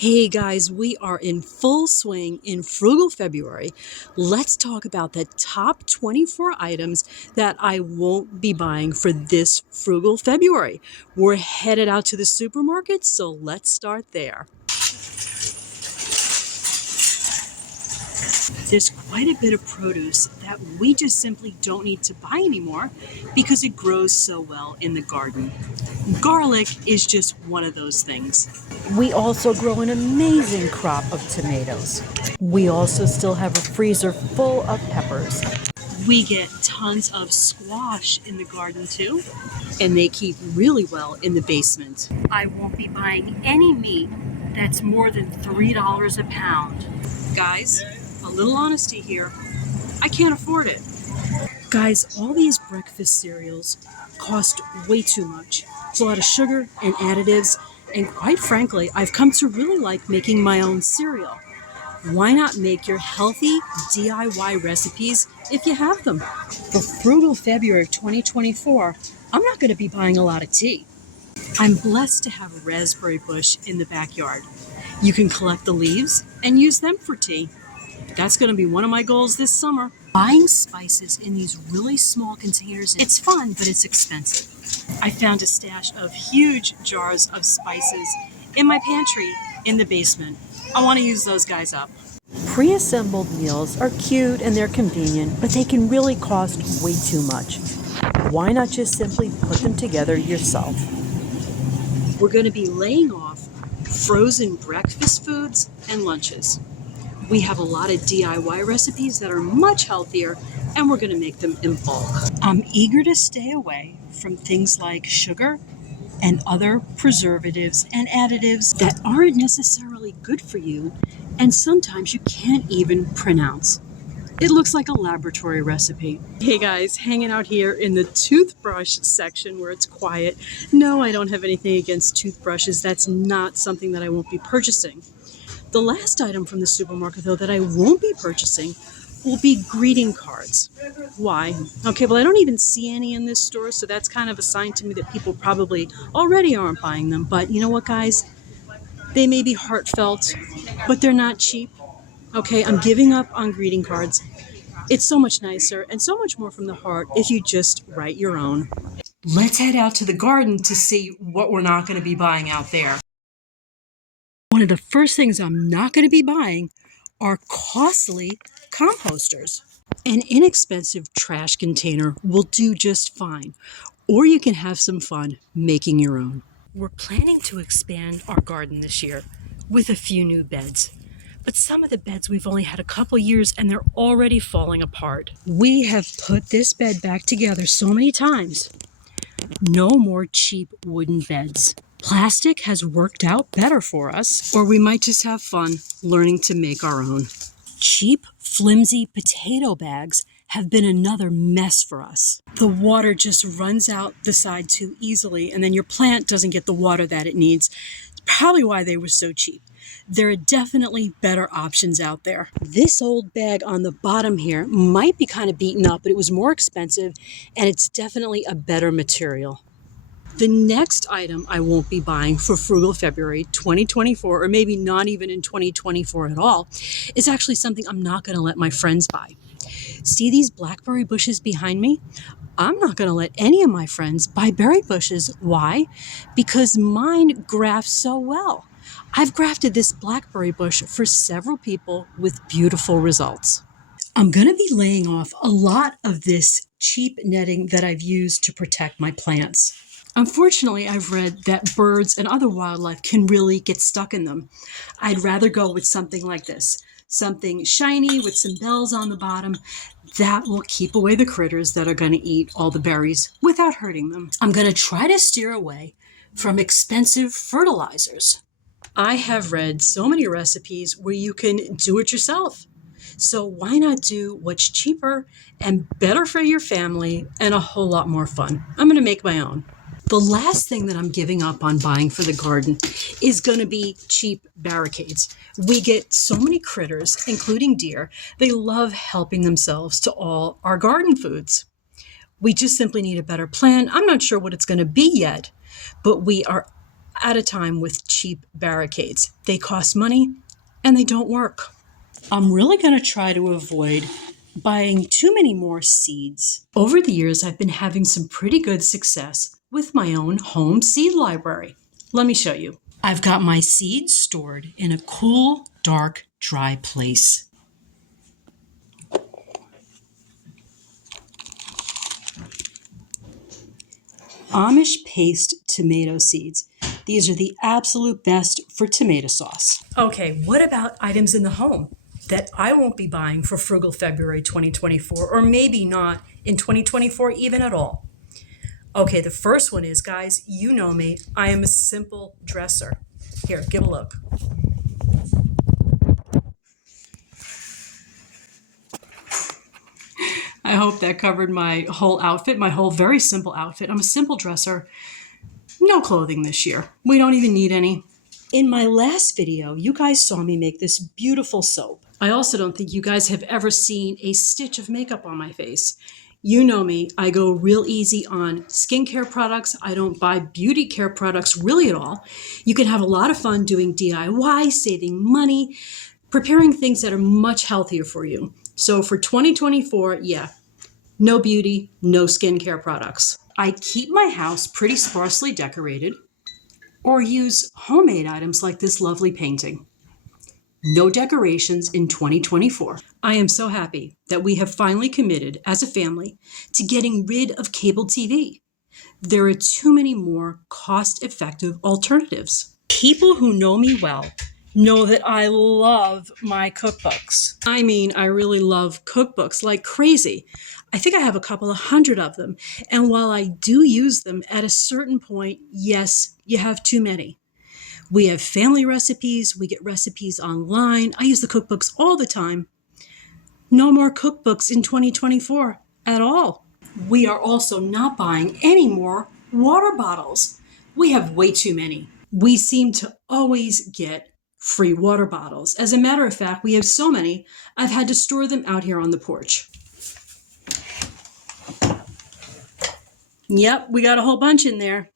Hey guys, we are in full swing in Frugal February. Let's talk about the top 24 items that I won't be buying for this Frugal February. We're headed out to the supermarket, so let's start there. There's quite a bit of produce that we just simply don't need to buy anymore because it grows so well in the garden. Garlic is just one of those things. We also grow an amazing crop of tomatoes. We also still have a freezer full of peppers. We get tons of squash in the garden too, and they keep really well in the basement. I won't be buying any meat that's more than $3 a pound. Guys, a little honesty here. I can't afford it. Guys, all these breakfast cereals cost way too much. It's a lot of sugar and additives, and quite frankly, I've come to really like making my own cereal. Why not make your healthy DIY recipes if you have them? For Frugal February 2024, I'm not going to be buying a lot of tea. I'm blessed to have a raspberry bush in the backyard. You can collect the leaves and use them for tea. That's going to be one of my goals this summer. Buying spices in these really small containers, it's fun, but it's expensive. I found a stash of huge jars of spices in my pantry in the basement. I want to use those guys up. Pre-assembled meals are cute and they're convenient, but they can really cost way too much. Why not just simply put them together yourself? We're going to be laying off frozen breakfast foods and lunches. We have a lot of DIY recipes that are much healthier, and we're going to make them in bulk. I'm eager to stay away from things like sugar and other preservatives and additives that aren't necessarily good for you, and sometimes you can't even pronounce. It looks like a laboratory recipe. Hey guys, hanging out here in the toothbrush section where it's quiet. No, I don't have anything against toothbrushes. That's not something that I won't be purchasing. The last item from the supermarket, though, that I won't be purchasing will be greeting cards. Why? Okay, well, I don't even see any in this store, so that's kind of a sign to me that people probably already aren't buying them. But you know what, guys? They may be heartfelt, but they're not cheap. Okay, I'm giving up on greeting cards. It's so much nicer and so much more from the heart if you just write your own. Let's head out to the garden to see what we're not going to be buying out there. One of the first things I'm not going to be buying are costly composters. An inexpensive trash container will do just fine, or you can have some fun making your own. We're planning to expand our garden this year with a few new beds. But some of the beds we've only had a couple years and they're already falling apart. We have put this bed back together so many times. No more cheap wooden beds. Plastic has worked out better for us, or we might just have fun learning to make our own. Cheap, flimsy potato bags have been another mess for us. The water just runs out the side too easily, and then your plant doesn't get the water that it needs. It's probably why they were so cheap. There are definitely better options out there. This old bag on the bottom here might be kind of beaten up, but it was more expensive, and it's definitely a better material. The next item I won't be buying for Frugal February 2024, or maybe not even in 2024 at all, is actually something I'm not going to let my friends buy. See these blackberry bushes behind me? I'm not going to let any of my friends buy berry bushes. Why? Because mine grafts so well. I've grafted this blackberry bush for several people with beautiful results. I'm going to be laying off a lot of this cheap netting that I've used to protect my plants. Unfortunately, I've read that birds and other wildlife can really get stuck in them. I'd rather go with something like this, something shiny with some bells on the bottom that will keep away the critters that are going to eat all the berries without hurting them. I'm going to try to steer away from expensive fertilizers. I have read so many recipes where you can do it yourself. So why not do what's cheaper and better for your family and a whole lot more fun? I'm going to make my own. The last thing that I'm giving up on buying for the garden is going to be cheap barricades. We get so many critters, including deer. They love helping themselves to all our garden foods. We just simply need a better plan. I'm not sure what it's going to be yet, but we are at a time with cheap barricades. They cost money and they don't work. I'm really going to try to avoid buying too many more seeds. Over the years, I've been having some pretty good success with my own home seed library. Let me show you. I've got my seeds stored in a cool, dark, dry place. Amish paste tomato seeds. These are the absolute best for tomato sauce. Okay, what about items in the home that I won't be buying for Frugal February 2024, or maybe not in 2024 even at all? Okay, the first one is, guys, you know me, I am a simple dresser. Here, give a look. I hope that covered my whole outfit, my whole very simple outfit. I'm a simple dresser. No clothing this year. We don't even need any. In my last video, you guys saw me make this beautiful soap. I also don't think you guys have ever seen a stitch of makeup on my face. You know me, I go real easy on skincare products. I don't buy beauty care products really at all. You can have a lot of fun doing DIY, saving money, preparing things that are much healthier for you. So for 2024, yeah, no beauty, no skincare products. I keep my house pretty sparsely decorated or use homemade items like this lovely painting. No decorations in 2024. I am so happy that we have finally committed as a family to getting rid of cable TV. There are too many more cost-effective alternatives. People who know me well know that I love my cookbooks. I mean, I really love cookbooks like crazy. I think I have a couple of hundred of them. And while I do use them at a certain point, yes, you have too many. We have family recipes. We get recipes online. I use the cookbooks all the time. No more cookbooks in 2024 at all. We are also not buying any more water bottles. We have way too many. We seem to always get free water bottles. As a matter of fact, we have so many, I've had to store them out here on the porch. Yep, we got a whole bunch in there.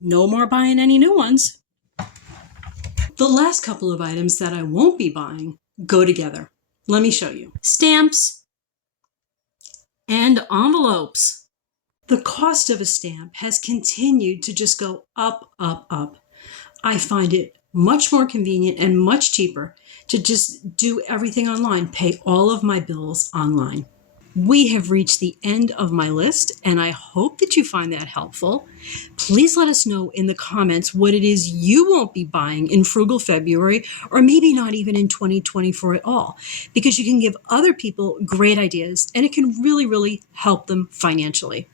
No more buying any new ones. The last couple of items that I won't be buying go together. Let me show you. Stamps and envelopes. The cost of a stamp has continued to just go up, up, up. I find it much more convenient and much cheaper to just do everything online, pay all of my bills online. We have reached the end of my list, and I hope that you find that helpful. Please let us know in the comments what it is you won't be buying in Frugal February, or maybe not even in 2024 at all, because you can give other people great ideas, and it can really, really help them financially.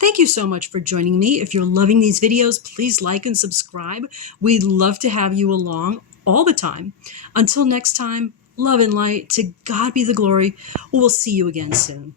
Thank you so much for joining me. If you're loving these videos, please like and subscribe. We'd love to have you along all the time. Until next time, love and light. To God be the glory. We'll see you again soon.